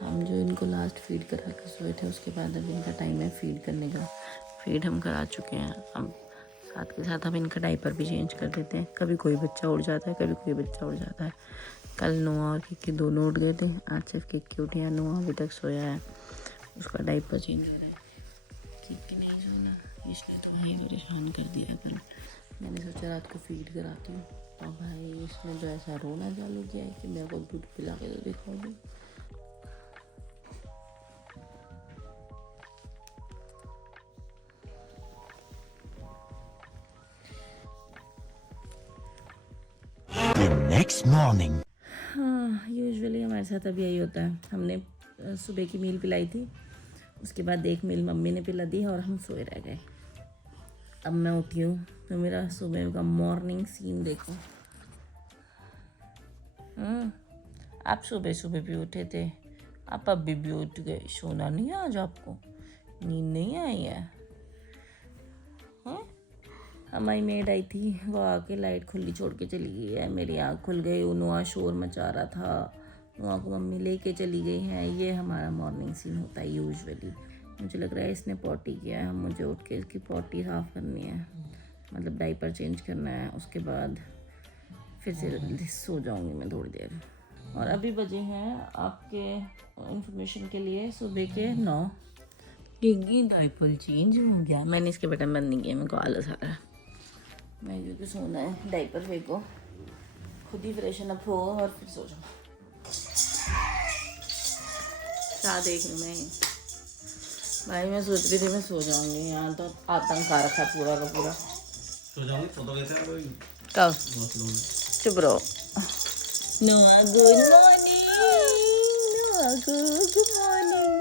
हम जो इनको लास्ट फीड करा कर सोए थे, उसके बाद अब इनका टाइम है फीड करने का। फीड हम करा चुके हैं। अब साथ के साथ हम इनका डायपर भी चेंज कर देते हैं। कभी कोई बच्चा उड़ जाता है, कभी कोई बच्चा उड़ जाता है। कल नोआ और किक्की दोनों उठ गए थे, आज सिर्फ किक्की उठी है। नोआ अभी तक सोया है, उसका डायपर चेंज हो रहा है। किक्की नहीं सोना, इसने तो भाई परेशान कर दिया कल। मैंने सोचा रात को फीड कराती हूँ, तो भाई इसने जो ऐसा रोना चालू किया है कि मेरे को दूध पिला के तो दिखाओ दूँ। Next morning. हाँ, यूजुअली हमारे साथ अब यही होता है। हमने सुबह की मील पिलाई थी, उसके बाद एक मील मम्मी ने पिला दी और हम सोए रह गए। अब मैं उठी हूँ तो मेरा सुबह का मॉर्निंग सीन देखो। आप सुबह सुबह भी उठे थे, आप अभी भी उठ गए। सोना नहीं है आज आपको, नींद नहीं आई है? हमारी मेड आई थी, वो आके लाइट खुली छोड़ के चली गई है। मेरी आँख खुल गई, नुआ शोर मचा रहा था, नुआ को मम्मी लेके चली गई हैं। ये हमारा मॉर्निंग सीन होता है यूजुअली। मुझे लग रहा है इसने पॉटी किया है, मुझे उठ के इसकी पॉटी साफ़ करनी है, मतलब डायपर चेंज करना है। उसके बाद फिर से सो जाऊँगी मैं थोड़ी देर। और अभी बजे हैं आपके इंफॉर्मेशन के लिए सुबह के 9। किक्की डायपर चेंज हो गया। मैंने इसके बटन बंद नहीं किया, मेरे को आलस आ रहा है। मैं जो कि सोना है, डायपर फेंको, खुद ही फ्रेशन अप हो और फिर सो जाओ। क्या देख रही मैं भाई, मैं सोच रही थी मैं सो जाऊंगी। यहाँ तो आतंक आ रखा पूरा का पूरा। सो जाऊंगी, फोटो कैसे आ गई? कब? चुप रहो। नोआ गुड मॉर्निंग, नोआ गुड मॉर्निंग।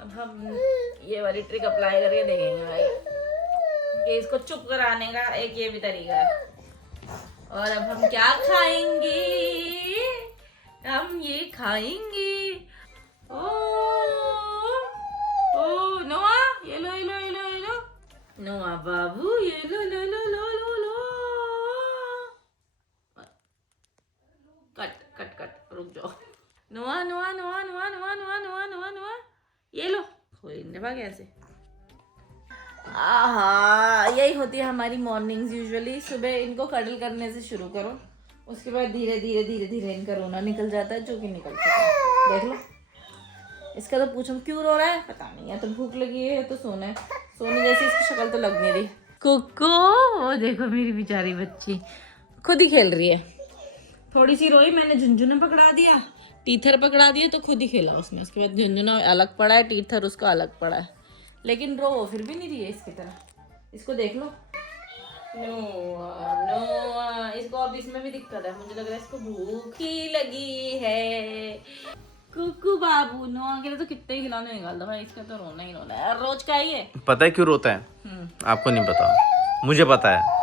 अब हम ये वाली ट्रिक अप्लाई करके देखेंगे भाई, कि इसको चुप कराने का एक ये भी तरीका है। और अब हम क्या खाएंगे? हम ये खाएंगे। ओ ओ नोआ, ये लो ये लो ये लो ये लो। नोआ बाबू, ये लो लो लो लो लो लो। कट कट कट, रुक जाओ। नोआ नोआ नोआ नोआ नोआ नोआ नोआ नोआ नोआ, ये लो। कोई निभा कैसे? आहा, यही होती है हमारी मॉर्निंग्स यूजुअली। सुबह इनको कडल करने से शुरू करो, उसके बाद धीरे धीरे धीरे धीरे इनका रोना निकल जाता है, जो कि निकल चुका है। देख लो, इसका तो पूछो क्यों रो रहा है, पता नहीं। या तो भूख लगी है, तो सोना है। सोने जैसी इसकी शक्ल तो लग नहीं रही। कुक्कू, वो देखो मेरी बेचारी बच्ची खुद ही खेल रही है। थोड़ी सी रोई, मैंने झुंझुना पकड़ा दिया, टीथर पकड़ा दिया, तो खुद ही खेला उसने। उसके बाद झुंझुना अलग पड़ा है, टीथर उसका अलग पड़ा है, लेकिन रो फिर भी नहीं रही है इसकी तरह। इसको देख लो। नोआ नोआ, इसको अब इसमें भी दिक्कत है। मुझे लग रहा है इसको भूख ही लगी है। कुकू बाबू, नोआ के लिए तो कितने ही खिलौने निकाल दो भाई, इसका तो रोना ही रोना है। रोज का ही है। पता है क्यों रोता है? आपको नहीं पता, मुझे पता है।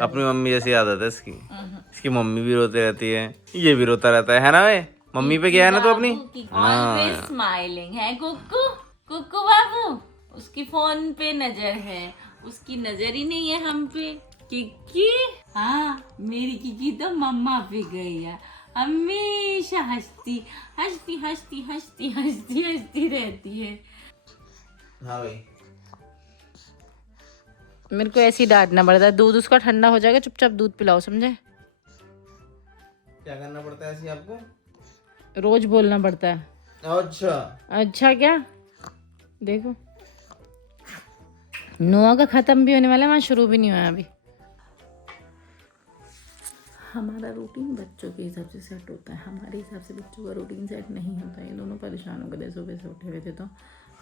अपनी मम्मी जैसी आदत है इसकी। इसकी मम्मी भी रोती रहती है, ये भी रोता रहता है ना? वे मम्मी पे क्या है ना तो अपनी स्माइलिंग है कुक्कू। कुक्कू बाबू, उसकी फोन पे नजर है, उसकी नजर ही नहीं है हम पे। किक्की, हाँ मेरी किक्की तो मम्मा पे गई है, हमेशा हंसती हंसती हंसती हंसती हंसती हंसती रहती है। हाँ भाई, मेरे को ऐसे ही डांटना पड़ता है। दूध उसका ठंडा हो जाएगा, चुपचाप दूध पिलाओ, समझे? क्या करना पड़ता है ऐसे आपको? रोज बोलना पड़ता है। अच्छा अच्छा, क्या देखो, नोआ का खत्म भी होने वाला है, वहाँ शुरू भी नहीं हुआ अभी। हमारा रूटीन बच्चों के हिसाब से सेट होता है, हमारे हिसाब से बच्चों का रूटीन सेट नहीं होता। ये दोनों परेशान हो गए, सुबह से उठे हुए थे, तो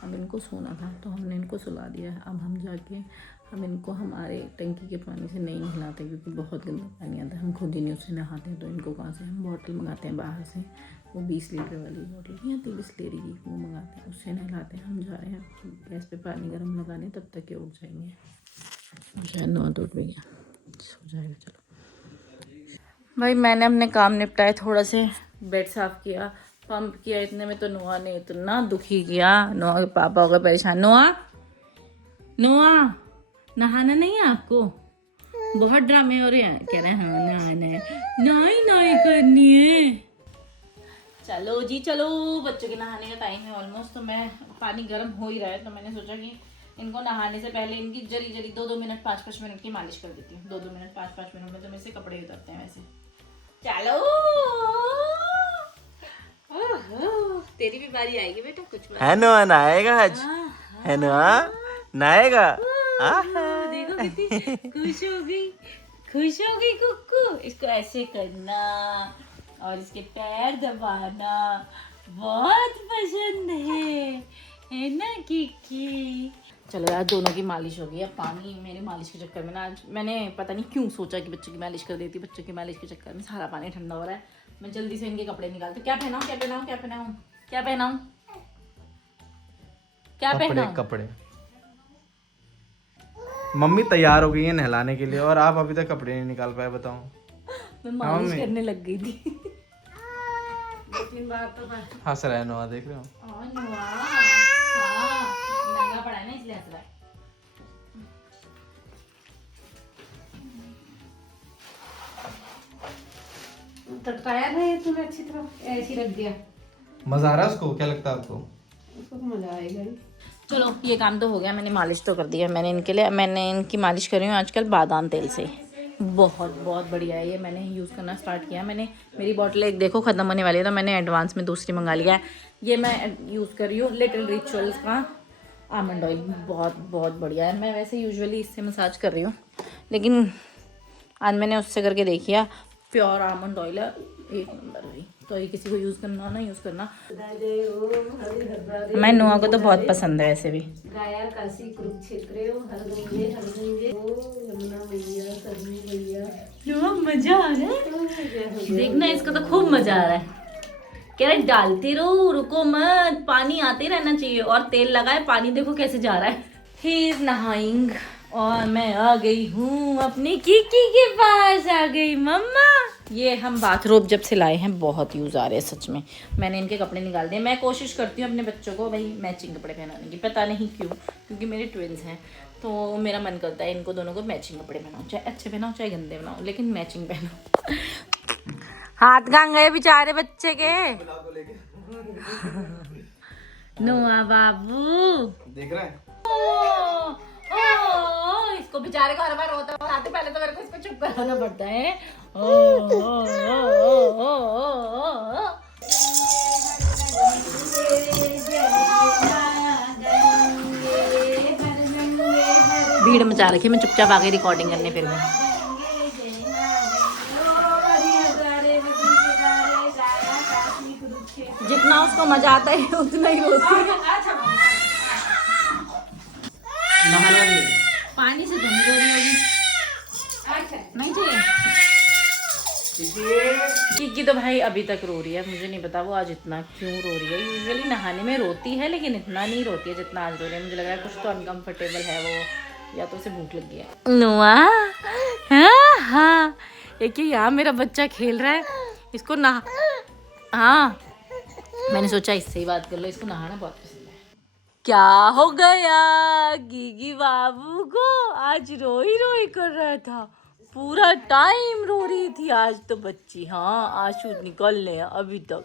अब इनको सोना था, तो हमने इनको सुला दिया है। अब हम जाके हम इनको हमारे टंकी के पानी से नहीं नहलाते, क्योंकि बहुत गंदा पानी आता है। हम खुद ही नहीं उससे नहाते हैं, तो इनको कहाँ से? हम बॉटल मंगाते हैं बाहर से, वो 20 लीटर वाली बॉटल नहीं आती बिस्लेरी की, वो मंगाते हैं, उससे नहलाते हैं। हम जा रहे हैं गैस पे पानी गर्म लगाने, तब तक ये उठ जाएंगे। शायद नौ तो उठ भी गया, सो जाएगा। चलो भाई, मैंने अपने काम निपटाए, थोड़ा से बेड साफ़ किया, पंप किया, इतने में तो नोआ ने इतना दुखी किया। नोआ के पापा हो गए परेशान। नोआ नोआ, नहाना नहीं है आपको? बहुत ड्रामे हो रहे हैं। कह रहे हैं हाँ नहाना है, नाई नाई करनी है। चलो जी चलो, बच्चों के नहाने का टाइम है ऑलमोस्ट। तो मैं पानी गर्म हो ही रहा है, तो मैंने सोचा कि इनको नहाने से पहले इनकी जरी जरी 2-2 मिनट 5-5 मिनट की मालिश कर देती हूँ। 2-2 मिनट 5-5 मिनट में तो मेरे से कपड़े उतरते हैं वैसे। चलो, ओहो, तेरी भी बारी आएगी बेटा, कुछ बात। है ना, नहाएगा आज, है ना, नहाएगा। देखो कितनी खुश हो गई, खुश हो गई कुक्कू। इसको ऐसे करना और इसके पैर दबाना बहुत पसंद है ना किकी। चलो यार, दोनों की मालिश हो गई। अब पानी मेरे मालिश के चक्कर में ना, आज मैंने पता नहीं क्यों सोचा कि बच्चों की मालिश कर देती। बच्चों की मालिश के चक्कर में सारा पानी ठंडा हो रहा है। मैं जल्दी से इनके कपड़े निकालती हूँ। क्या पहनाऊँ, क्या पहनाऊँ, क्या पहनाऊँ, क्या पहनाऊँ, क्या पहनाऊँ? कपड़े। मम्मी तैयार हो गई है नहलाने के लिए और आप अभी तक कपड़े नहीं निकाल पाए, बताओ। मैं मालिश करने लग गई थी। 2-3 बार तो हंस रहा है नोआ, देख रहे हो? महंगा पड़ा है ना, इसलिए हंस रहा है। तटकाया नहीं तूने अच्छी तरह, ऐसे रख दिया। मजा आ रहा है उसको? क्या लगता है आपको? उसको तो मजा आएगा ही। चलो, ये काम तो हो गया। मैंने मालिश तो कर दिया। मैंने इनकी मालिश कर रही हूँ आजकल बादाम तेल से। बहुत बहुत बढ़िया है ये। मैंने यूज़ करना स्टार्ट किया। मेरी बॉटल एक देखो ख़त्म होने वाली है, तो मैंने एडवांस में दूसरी मंगा लिया है। ये मैं यूज़ कर रही हूँ लिटिल रिचुअल्स का आमंड ऑयल। बहुत बहुत बढ़िया है। मैं वैसे यूजुअली इससे मसाज कर रही हूँ, लेकिन आज मैंने उससे करके देखिए, प्योर आमंड ऑयल है, एक नंबर भाई। तो ये किसी को यूज़ करना हो ना, यूज़ करना। मैं नोआ को तो बहुत पसंद है वैसे भी। मजा आ रहा है, देखना इसको तो खूब मजा आ रहा है। कह रहे डालते रहो, रुको मत, पानी आते रहना चाहिए। और तेल लगाए, पानी देखो कैसे जा रहा है। ही इज नहाइंग और मैं आ गई हूँ अपनी किकी के पास। आ गई मम्मा। ये हम बाथरोब जब से लाए हैं बहुत यूज़ आ रहे हैं सच में। मैंने इनके कपड़े निकाल दिए। मैं कोशिश करती हूँ अपने बच्चों को भाई मैचिंग कपड़े पहनाने की, पता नहीं क्यों, क्योंकि मेरे ट्विन्स हैं तो मेरा मन करता है इनको दोनों को मैचिंग कपड़े पहनाओ, चाहे अच्छे पहनाओ चाहे गंदे बनाओ, लेकिन मैचिंग पहनाओ। हाथ कहाँ गए बेचारे बच्चे के? नोआ बाबू देख रहा है? इसको बेचारे को हर बार रोता है, पहले तो मेरे को इसको चुप कराना पड़ता है। ओ भीड़ मचा रखी। मैं चुपचाप आ गई रिकॉर्डिंग करने। फिर मैं जितना उसको मजा आता है उतना ही रोती है। पानी से तो नहीं रो रही होगी, नहीं चाहिए। किकी तो भाई अभी तक रो रही है। मुझे नहीं पता वो आज इतना क्यों रो रही है। यूजुअली नहाने में रोती है, लेकिन इतना नहीं रोती है जितना आज रो रही है। मुझे लग रहा है कुछ तो अनकंफर्टेबल है वो, या तो उसे भूख लगी है। नुआ हाँ, एक ही यहाँ मेरा बच्चा खेल रहा है, इसको नहा। हाँ, मैंने सोचा इससे ही बात कर लो, इसको नहाना बहुत पसंद है। क्या हो गया गीगी बाबू को? आज रोई रोई कर रहा था, पूरा टाइम रो रही थी आज तो बच्ची। हाँ, आंसू निकलने अभी तक।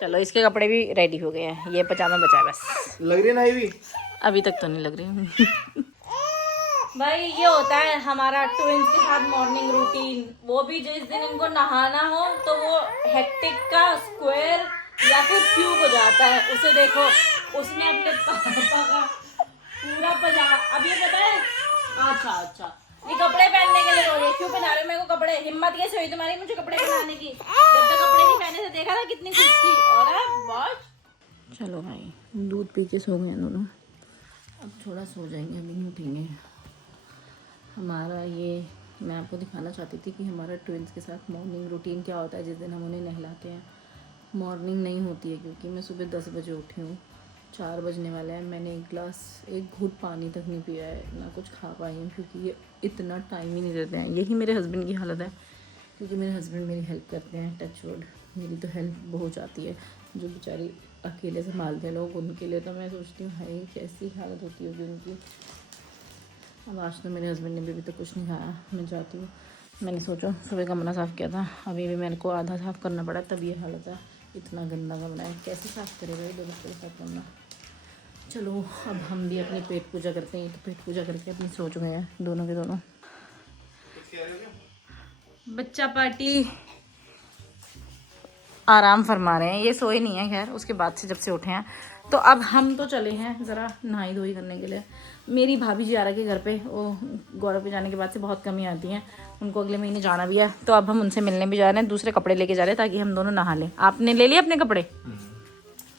चलो, इसके कपड़े भी रेडी हो गए हैं, ये पजामा बचा है बस। लग रही है ना भी? अभी तक तो नहीं लग रही। भाई ये होता है हमारा ट्विंस के साथ मॉर्निंग रूटीन। वो भी जिस दिन इनको नहाना हो तो वो हेक्टिक का स्क्वायर या फिर क्यूब हो जाता है। उसे देखो, उसने अपने पापा का पूरा पजामा, अब ये पता है। अच्छा, ये कपड़े पहनने के लिए रो रही है। क्यों पहना रहे हो मेरे को कपड़े? हिम्मत कैसे हुई तुम्हारी मुझे कपड़े पहनाने की? जब तक कपड़े नहीं पहने थे देखा था कितनी खुश थी। और बस चलो भाई, दूध पी के सो गए दोनों। अब थोड़ा सो जाएंगे, अभी नहीं उठेंगे। हमारा ये मैं आपको दिखाना चाहती थी कि हमारा ट्विंस के साथ मॉर्निंग रूटीन क्या होता है जिस दिन हम उन्हें नहलाते हैं। मॉर्निंग नहीं होती है क्योंकि मैं सुबह 10 बजे उठी हूँ, 4 बजने वाले हैं। मैंने एक घूंट पानी तक नहीं पिया है, ना कुछ खा पाई हूँ, क्योंकि ये इतना टाइम ही नहीं देते हैं। यही मेरे हस्बैंड की हालत है, क्योंकि मेरे हस्बैंड मेरी हेल्प करते हैं। टच वुड, मेरी तो हेल्प हो जाती है। जो बेचारी अकेले संभालते हैं लोग, उनके लिए तो मैं सोचती हूँ भाई कैसी हालत होती होगी उनकी। अब आज तो मेरे हस्बैंड ने भी तो कुछ नहीं खाया। मैं जाती हूँ। मैंने सोचा सुबह कमरा साफ़ किया था, अभी भी मेरे को आधा साफ़ करना पड़ा, तब ये हालत है। इतना गंदा कमरा है, कैसे साफ करे भाई, दो बच्चों के साथ कमरा। चलो अब हम भी अपनी पेट पूजा करते हैं। तो पेट पूजा करके अपनी सो चुके हैं दोनों के दोनों। बच्चा पार्टी आराम फरमा रहे हैं, ये सोए नहीं है खैर उसके बाद से, जब से उठे हैं। तो अब हम तो चले हैं ज़रा नहाई धोई करने के लिए। मेरी भाभी जी आ रहा के घर पे, वो गौरव पे जाने के बाद से बहुत कमी आती हैं, उनको अगले महीने जाना भी है। तो अब हम उनसे मिलने भी जा रहे हैं, दूसरे कपड़े लेके जा रहे हैं ताकि हम दोनों नहा लें। आपने ले लिए अपने कपड़े?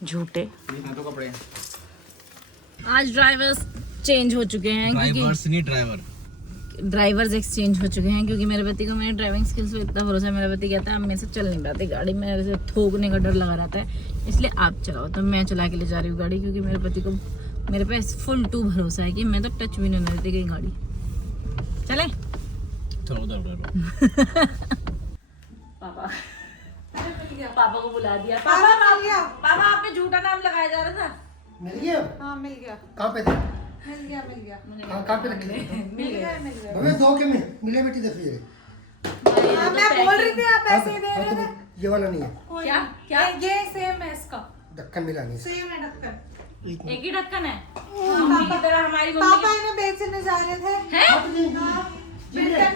झूठे तो कपड़े। आज ड्राइवर्स चेंज हो चुके हैं, ड्राइवर्स एक्सचेंज हो चुके हैं क्योंकि मेरे पति को मेरे ड्राइविंग स्किल्स पे इतना भरोसा है। मेरा पति कहता है अब मेरे से चल नहीं पाती गाड़ी, मेरे से ठोकने का डर लगा रहता है, इसलिए आप चलाओ। तो मैं चला के ले जा रही हूँ गाड़ी, क्योंकि मेरे पति को मेरे पे फुल टू भरोसा है कि मैं तो टच भी नहीं देती कहीं गाड़ी। चले पापा पापा को बुला दिया। पापा आप पे झूठा नाम लगाया जा रहा था। मिल गया? हाँ मिल गया, कहाँ पे थे? मिल गया। कहाँ पे रखे? मिल गया। भैया दो के में मिले बेटी दे फिर। हाँ मैं बोल रही थी आप ऐसे ही दे रहे थे। ये वाला नहीं है, क्या क्या ये सेम है इसका, ढक्कन मिला नहीं। सेम है ढक्कन। एक ही ढक्कन है मम्मी की तरह। हमारी मम्मी पापा इन्हें बेचने जा रहे थे। है मिल्टन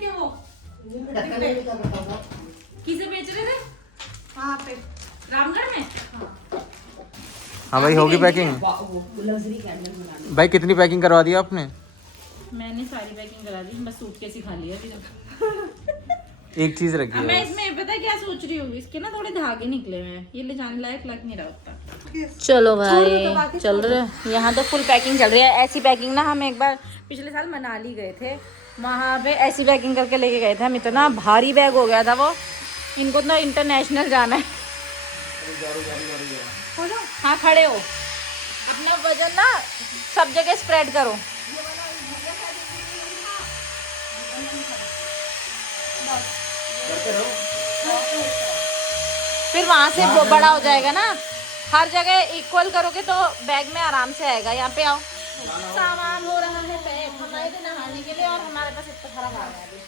के वो ढक्कन नहीं क्या करता था? किसे बेच रहे थे? वहाँ पे रामगढ़ में। हाँ भाई होगी पैकिंग। भाई कितनी पैकिंग करवा दी आपने? मैंने सारी पैकिंग करा दी, बस सूटकेस ही खा लिया अभी तक। एक चीज रखी अब मैं है। इसमें पता है क्या सोच रही हूँ, इसके ना थोड़े धागे निकले हुए हैं, ये ले जाने लायक लग नहीं रहा उतना। चलो भाई चल रहे, यहाँ तो फुल पैकिंग चल रही है। ऐसी पैकिंग ना हम एक बार पिछले साल मनाली गए थे, वहाँ पे ऐसी पैकिंग करके लेके गए थे हम। इतना भारी बैग हो गया था वो, इनको तो इंटरनेशनल जाना है। हाँ खड़े हो, अपना वजन ना सब जगह स्प्रेड करो। फिर वहां से वो बड़ा हो जाएगा ना, हर जगह इक्वल करोगे तो बैग में आराम से आएगा। यहाँ पे आओ, सामान हो रहा है पैक हमारे लिए नहाने के लिए, और हमारे पास इतना सारा काम है अभी।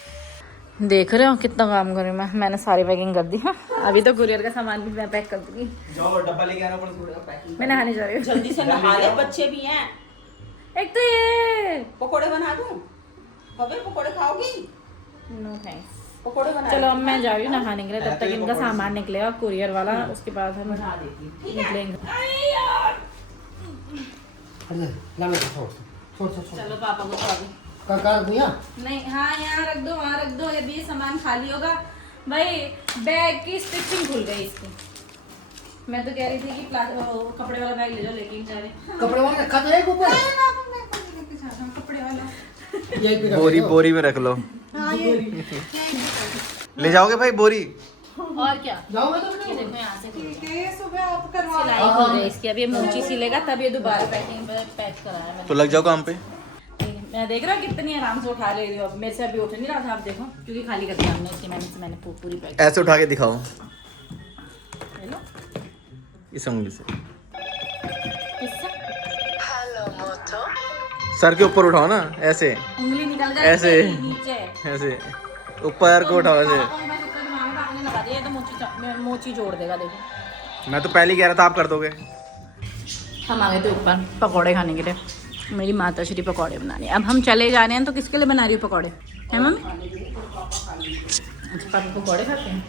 देख रहे हो कितना काम कर रही हूँ मैंने सारी पैकिंग कर दी है। अभी तो कुरियर का सामान भी मैं पैक कर दूंगी। डब्बा लेके आना पड़ेगा। मैं नहाने जा रही हूँ, जल्दी से नहा ले, बच्चे भी हैं। एक तो ये पकोड़े बना दूं? अबे पकोड़े खाओगी? No thanks. पकोड़े बना। चलो अब मैं जा रही हूँ नहाने के लिए, तब तक इनका सामान निकलेगा कुरियर वाला, उसके बाद हम निकलेंगे। अरे ला मैं छोड़। चलो पापा को खा दो। कहाँ भैया? नहीं हाँ यहाँ रख दो, वहाँ रख दो, यदि ये सामान खाली होगा। भाई बैग की स्टिचिंग खुल गई इसकी। मैं तो कह रही थी कि कपड़े वाला बैग ले जाओ, लेकिन जा रहे कपड़े वाला रखा तो एक ऊपर। कपड़े वाला यही पे रख बोरी दो। बोरी में रख लो। हाँ ये ले जाओगे भाई बोरी? और क्या। जाओ मैं तो ये देखो यहाँ से ठीक है, ये सुबह आप करवा सिलाई हो गई इसकी। अब ये मोची सिलेगा तब ये दोबारा पैकिंग पैक कराया मैंने। तो लग जाओ काम पे। मैं देख रहा हूँ कितनी आराम से उठा ले रही हूँ। अब मेरे से अभी उठ नहीं रहा था, आप देखो, क्योंकि खाली कर दिया हमने इसकी। मैंने पूरी पैक। ऐसे उठा के दिखाओ ले लो इस उंगली से, किससे सर के ऊपर उठाओ ना, ऐसे उंगली निकल जाए ऐसे। नीचे। ऐसे ऊपर को उठाओ ऐसे। लगा दिया तो मोची जोड़ देगा। देखो मैं तो पहले ही कह रहा था आप कर दोगे। हम आ गए थे ऊपर पकौड़े खाने के लिए। मेरी माता श्री पकौड़े बना रही है। अब हम चले जा रहे हैं, तो किसके लिए बना रही हो पकौड़े? है मम्मी? अच्छा पापा पकौड़े खाते हैं।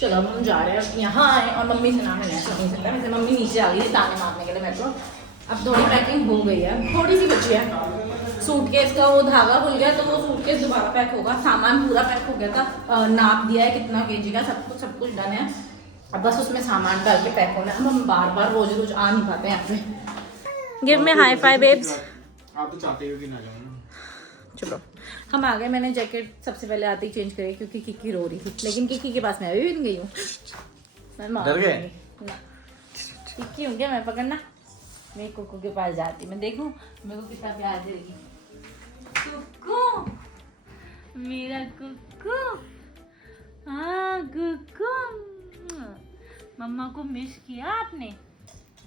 चलो अब हम जा रहे हैं, यहाँ आए और मम्मी से नाम नहीं सकता। वैसे मम्मी नीचे आ गई थी ताने मारने के लिए मेरे को। अब थोड़ी पैकिंग हो गई है, थोड़ी सी बची है। सूटकेस का वो धागा खुल गया, तो वो सूटकेस दोबारा पैक होगा। सामान पूरा पैक हो गया था, नाप दिया है कितना केजी का, सब कुछ डन है। अब बस उसमें सामान डाल के पैक होना है। अब हम बार बार रोज आ नहीं पाते हैं यहाँ पे। Give me high five babes. आप तो चाहते हो कि ना जाओ। चलो हम आ गए। मैंने जैकेट सबसे पहले आते ही चेंज करी, क्योंकि किकी रो रही थी। लेकिन किकी के पास मैं अभी भी नहीं गई हूँ। मैं मार डर गए? दूंगी। ना। किकी हूँ क्या मैं पकड़ना? मैं कुक्कू के पास जाती, मैं देखूँ मेरे को कितना प्यार देगी। कुक्कू मेरा कुक्कू, हाँ कुक्कू। मम्मा को मिस किया आपने?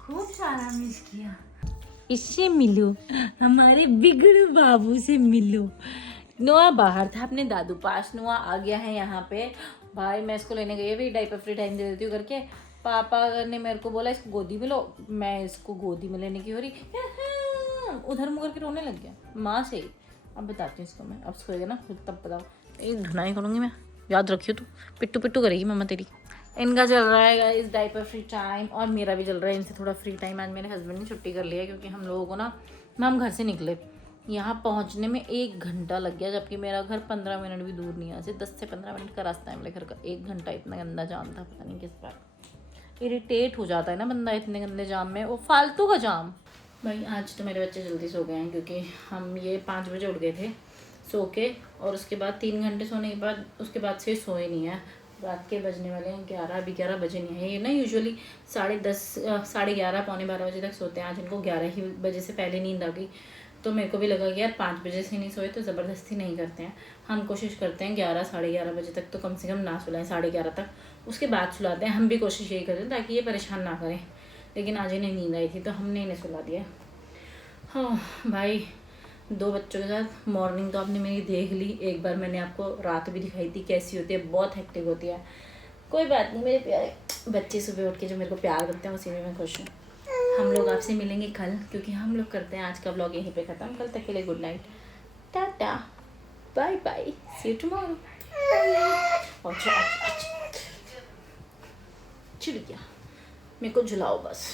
खूब सारा मिस किया। इससे मिलो, हमारे बिगड़ू बाबू से मिलो। नोआ बाहर था अपने दादू पास, नोआ आ गया है यहाँ पे। भाई मैं इसको लेने गई भी डायपर फ्री टाइम दे देती हूँ करके, पापा ने मेरे को बोला इसको गोदी में लो, मैं इसको गोदी में लेने की हो रही, उधर मुँह करके रोने लग गया माँ से ही। अब बताती हूँ इसको मैं, अब सोएगा ना फिर तब बताओ। एक धुनाई करूँगी मैं, याद रखियो तू, पिट्टू पिट्टू करेगी मम्मा तेरी। इनका चल रहा है इस डायपर फ्री टाइम और मेरा भी चल रहा है इनसे थोड़ा फ्री टाइम। आज मेरे हस्बैंड ने छुट्टी कर लिया क्योंकि हम लोगों को ना, हम घर से निकले, यहाँ पहुँचने में 1 घंटा लग गया, जबकि मेरा घर 15 मिनट भी दूर नहीं है, ऐसे 10 से 15 मिनट का रास्ता है मेरे घर का। 1 घंटा इतना गंदा जाम था, पता नहीं किस बार। इरिटेट हो जाता है ना बंदा इतने गंदे जाम में, वो फालतू का जाम। भाई आज तो मेरे बच्चे जल्दी सो गए हैं क्योंकि हम ये 5 बजे उठ गए थे सो के, और उसके बाद 3 घंटे सोने के बाद उसके बाद से सोए नहीं है। रात के बजने वाले हैं 11, अभी 11 बजे नहीं है। ये ना यूजुअली 10:30 11:30 पौने 12 बजे तक सोते हैं। आज इनको 11 ही बजे से पहले नींद आ गई, तो मेरे को भी लगा कि यार 5 बजे से नहीं सोए तो ज़बरदस्ती नहीं करते हैं, हम कोशिश करते हैं 11 साढ़े 11 बजे तक तो कम से कम ना सुलाएं, 11:30 तक, उसके बाद सुलाते हैं। हम भी कोशिश यही करते हैं ताकि ये परेशान ना करें, लेकिन आज इन्हें नींद आई थी तो हमने इन्हें सुला दिया। हाँ भाई, 2 बच्चों के साथ मॉर्निंग तो आपने मेरी देख ली, एक बार मैंने आपको रात भी दिखाई थी कैसी होती है, बहुत हेक्टिक होती है। कोई बात नहीं, मेरे प्यारे बच्चे सुबह उठ के जो मेरे को प्यार करते हैं उसी में मैं खुश हूँ। हम लोग आपसे मिलेंगे कल, क्योंकि हम लोग करते हैं आज का व्लॉग यहीं पे ख़त्म। कल तक के लिए गुड नाइट, टाटा, bye bye, see you tomorrow. चिड़ गया, मेरे को झुलाओ बस।